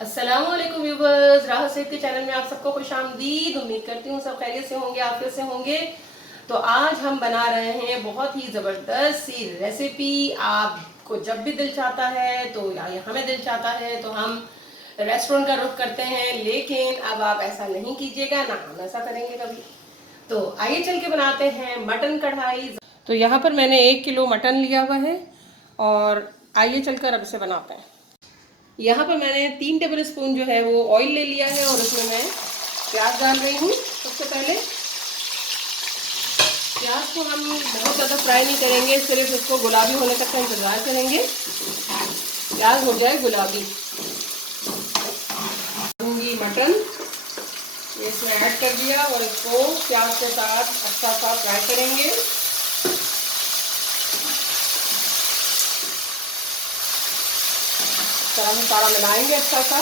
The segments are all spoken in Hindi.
अस्सलामुअलैकुम व्यूवर्स, राह सेहत के चैनल में आप सबको खुश आमदीद। उम्मीद करती हूँ सब खैरियत से होंगे, आफियत से होंगे। तो आज हम बना रहे हैं बहुत ही ज़बरदस्त सी रेसिपी। आपको जब भी दिल चाहता है तो या हमें दिल चाहता है तो हम रेस्टोरेंट का रुख करते हैं, लेकिन अब आप ऐसा नहीं कीजिएगा, ना हम ऐसा करेंगे कभी। तो आइए चल के बनाते हैं मटन कढ़ाई। तो यहाँ पर मैंने 1 किलो मटन लिया हुआ है और आइए चलकर अब इसे बनाते हैं। यहाँ पर मैंने 3 टेबल स्पून जो है वो ऑयल ले लिया है और उसमें मैं प्याज डाल रही हूँ। सबसे पहले प्याज को हम बहुत ज़्यादा फ्राई नहीं करेंगे, सिर्फ इसको गुलाबी होने तक का इंतज़ार करेंगे। प्याज हो जाए गुलाबी, दूंगी मटन ये इसमें ऐड कर दिया और इसको प्याज के साथ अच्छा सा फ्राई करेंगे। सारा मिलाएंगे अच्छा सा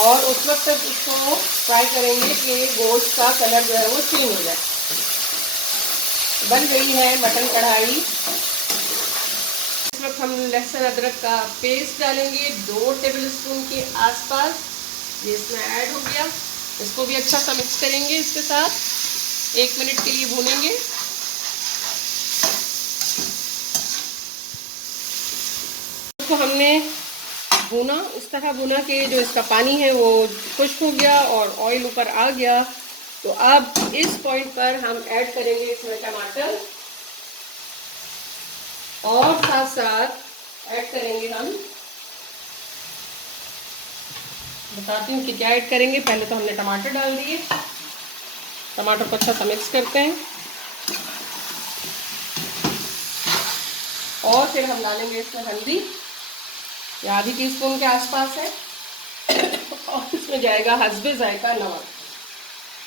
और उस वक्त तक इसको फ्राई करेंगे कि गोश्त का कलर जो है वो चेंज हो जाए। बन गई है मटन कढ़ाई। इस वक्त हम लहसुन अदरक का पेस्ट डालेंगे 2 टेबल स्पून के आसपास। ये इसमें ऐड हो गया। इसको भी अच्छा सा मिक्स करेंगे, इसके साथ 1 मिनट के लिए भूनेंगे। इसको हमने भुना, इस तरह भुना कि जो इसका पानी है वो खुश्क हो गया और ऑयल ऊपर आ गया। तो अब इस पॉइंट पर हम ऐड करेंगे इसमें टमाटर और साथ साथ ऐड करेंगे हम, बताती हूँ कि क्या ऐड करेंगे। पहले तो हमने टमाटर डाल दिए, टमाटर को अच्छा सा मिक्स करते हैं और फिर हम डालेंगे इसमें हल्दी, या आधी टीस्पून के आसपास है, और इसमें जाएगा हस्बे जायका नमक।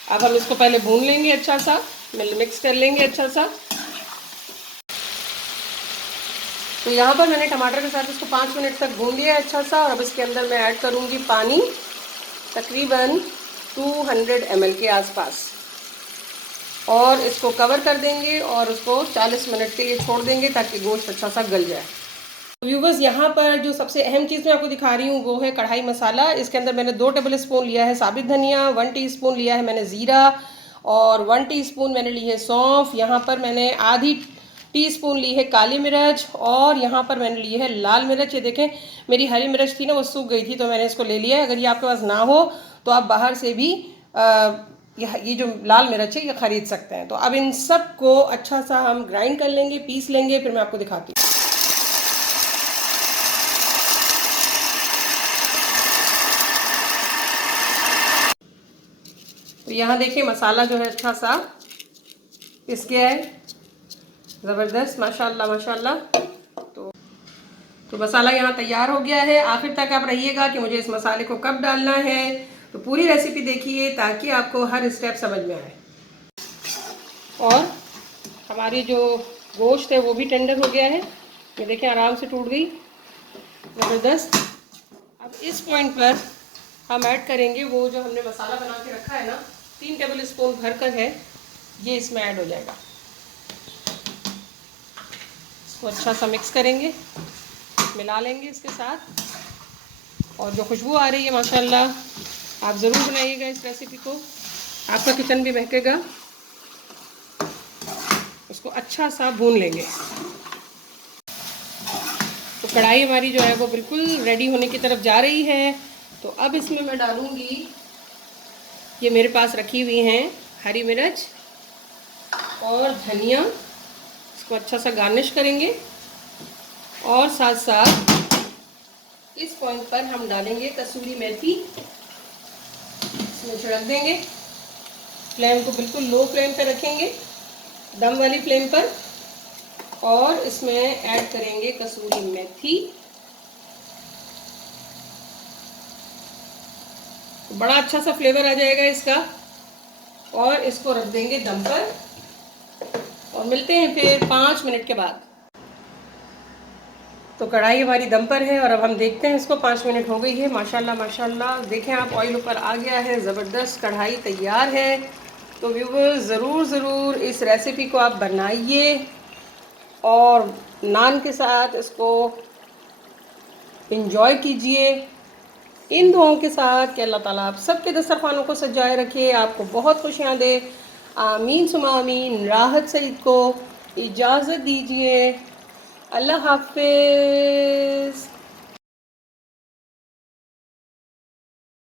अब हम इसको पहले भून लेंगे, अच्छा सा मिक्स कर लेंगे अच्छा सा। तो यहाँ पर मैंने टमाटर के साथ इसको 5 मिनट तक भून लिया अच्छा सा और अब इसके अंदर मैं ऐड करूँगी पानी, तकरीबन 200 ml के आसपास, और इसको कवर कर देंगे और उसको 40 मिनट के लिए छोड़ देंगे ताकि गोश्त अच्छा सा गल जाए। व्यूवर्स, यहाँ पर जो सबसे अहम चीज़ मैं आपको दिखा रही हूँ वो है कढ़ाई मसाला। इसके अंदर मैंने 2 टेबल स्पून लिया है साबित धनिया, 1 टीस्पून लिया है मैंने ज़ीरा और 1 टीस्पून मैंने ली है सौंफ। यहाँ पर मैंने आधी टीस्पून ली है काली मिर्च और यहाँ पर मैंने ली है लाल मिर्च। ये देखें, मेरी हरी मिर्च थी ना, वो सूख गई थी तो मैंने इसको ले लिया है। अगर ये आपके पास ना हो तो आप बाहर से भी ये जो लाल मिर्च है ये ख़रीद सकते हैं। तो अब इन सब को अच्छा सा हम ग्राइंड कर लेंगे, पीस लेंगे, फिर मैं आपको दिखाती हूँ। तो यहाँ देखिए मसाला जो है अच्छा सा पिस गया है, ज़बरदस्त, माशाल्लाह माशाल्लाह। तो मसाला यहाँ तैयार हो गया है। आखिर तक आप रहिएगा कि मुझे इस मसाले को कब डालना है, तो पूरी रेसिपी देखिए ताकि आपको हर स्टेप समझ में आए। और हमारी जो गोश्त है वो भी टेंडर हो गया है, ये देखिए आराम से टूट गई, ज़बरदस्त। अब इस पॉइंट पर हम ऐड करेंगे वो जो हमने मसाला बना के रखा है ना, 3 टेबल स्पून भर कर है, ये इसमें ऐड हो जाएगा। इसको अच्छा सा मिक्स करेंगे, मिला लेंगे इसके साथ। और जो खुशबू आ रही है माशाल्लाह, आप ज़रूर बनाइएगा इस रेसिपी को, आपका किचन भी महकेगा। इसको अच्छा सा भून लेंगे। तो कढ़ाई हमारी जो है वो बिल्कुल रेडी होने की तरफ जा रही है। तो अब इसमें मैं डालूँगी, ये मेरे पास रखी हुई हैं हरी मिर्च और धनिया, इसको अच्छा सा गार्निश करेंगे। और साथ साथ इस पॉइंट पर हम डालेंगे कसूरी मेथी, इसमें छिड़क देंगे। फ्लेम को बिल्कुल लो फ्लेम पर रखेंगे, दम वाली फ्लेम पर, और इसमें ऐड करेंगे कसूरी मेथी। तो बड़ा अच्छा सा फ्लेवर आ जाएगा इसका। और इसको रख देंगे दम पर और मिलते हैं फिर 5 मिनट के बाद। तो कढ़ाई हमारी दम पर है और अब हम देखते हैं इसको। 5 मिनट हो गई है, माशाल्लाह माशाल्लाह। देखें आप, ऑयल ऊपर आ गया है, ज़बरदस्त कढ़ाई तैयार है। तो व्यूअर्स, ज़रूर ज़रूर इस रेसिपी को आप बनाइए और नान के साथ इसको इंजॉय कीजिए इन दुआओं के साथ कि अल्लाह ताला आप सबके दस्तरखानों को सजाए रखे, आपको बहुत खुशियाँ दे। आमीन सुमा आमीन। राहत सईद को इजाज़त दीजिए। अल्लाह हाफिज़।